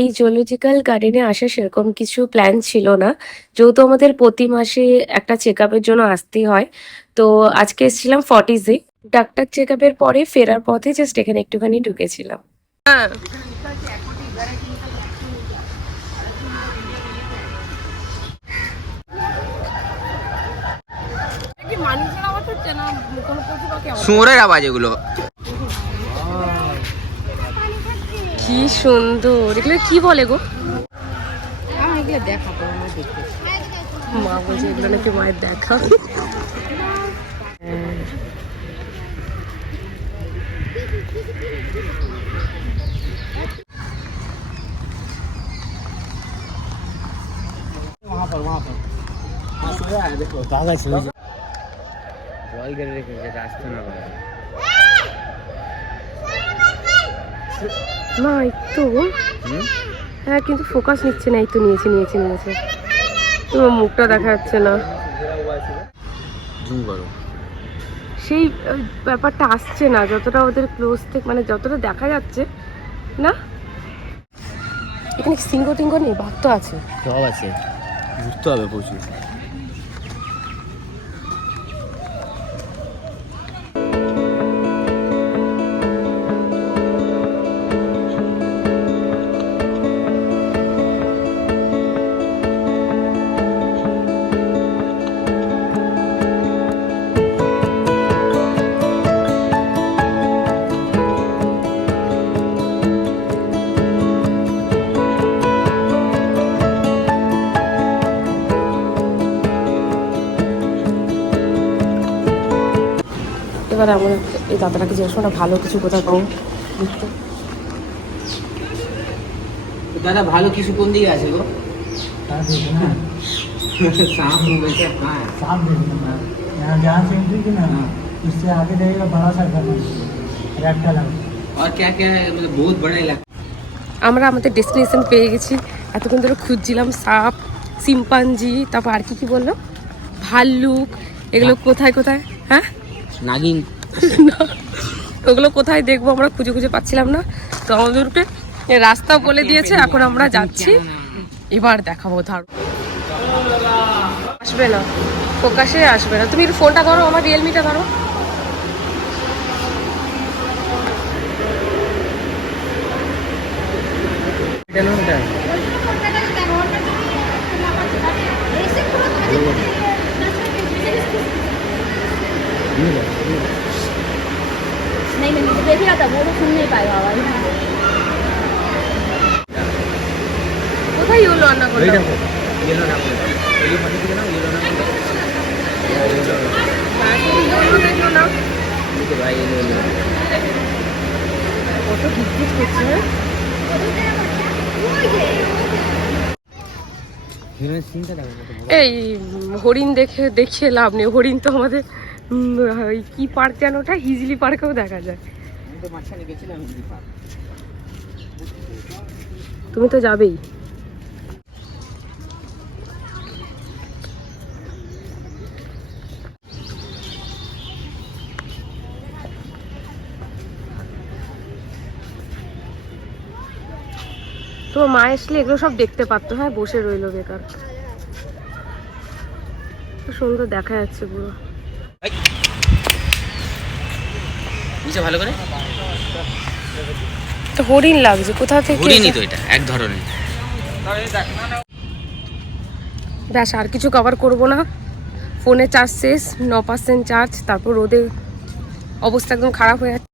এই জুলজিক্যাল গার্ডেনে আসার সেরকম কিছু প্ল্যান ছিল না। যেহেতু আমাদের প্রতি মাসে একটা চেকআপের জন্য আসতেই হয়। তো আজকে এসেছিলাম ফর্টিজে। ডাক্তার চেকআপের পরে ফেরার পথে জাস্ট এখানে একটুখানি ঢুকেছিলাম। হ্যাঁ, শুয়োরের আওয়াজ এগুলো। কি সুন্দর! এগুলো কি বলে গো? মা বলছে এগুলো নাকি মায়ের দেখা। জল গেলে রেখেছে রাস্তা না বলে। না একটু, হ্যাঁ কিন্তু ফোকাস নিচ্ছে না। এই তো নিয়েছে। তোমার মুখটা দেখা যাচ্ছে না। জুম করো। সেই ব্যাপারটা আসছে না যতটা ওদের ক্লোজ থেকে, মানে যতটা দেখা যাচ্ছে না। এখানে সিংহ টিঙ্গ নেই, বাঘ তো আছে। সব আছে, বুঝতে হবে প্রচুর। এবার আমরা এই দাদাটাকে জিজ্ঞেস না ভালো কিছু কোথায় পাবো দেখতে। দাদা ভালো কিছু কোন দিকে আছে গো? सांप वैसे कहाँ है? सांप देखना है यहाँ जहाँ से एंट्री की ना उससे आगे जाएगा बड़ा सा घर रेड कलर। और क्या क्या है, मतलब बहुत बड़ा इलाका। আমরা আমাদের ডেস্টিনেশন পেয়ে গেছি। এতক্ষণ ধরে খুঁজছিলাম সাপ, সিম্পাঞ্জি, তারপর আর কি বললো, ভাল্লুক। এগুলো কোথায় হ্যাঁ नागिन। না, ওগুলো কোথায় দেখবো আমরা খুঁজে পাচ্ছিলাম না। তো আমাদেরকে রাস্তা বলে দিয়েছে, এখন আমরা যাচ্ছি। এবার দেখাবো ধর। আসবে না, ফোকাসে আসবে না। তুমি ফোনটা ধরো, আমার রিয়েলমিটা ধরো। नहीं मैं देख रहा था, वो तो सुन नहीं पाएगा आवाज। কোথায় ইউলো রান্না করলো? ये लो ना, ये पानी पी ना, ये लो ना। ইউলো দেখলো না, ठीक है भाई, ये लो लो। কত কিটকিট করছে। हिरन सीन का देखो। এই হরিণ দেখিয়ে লাভ নেই। হরিণ তো আমাদের ওই কি পার্ক যেন, ওটা হিজলি পার্কেও দেখা যায়। আমি তো মাঝখানে গেছিলাম হিজলি পার্ক। তুমি তো যাবেই। তোমার মা আসলে এগুলো সব দেখতে পারতো। হ্যাঁ, বসে রইলো বেকার। সুন্দর দেখা যাচ্ছে পুরো। নিচে ভালো করে তো হরিণ লাগছে কোথা থেকে? হরিণই তো, এটা এক ধরনের। ব্যাস, আর কিছু কভার করবো না। ফোনে চার্জ শেষ, 9% চার্জ। তারপর রোদে অবস্থা একদম খারাপ হয়ে যাচ্ছে।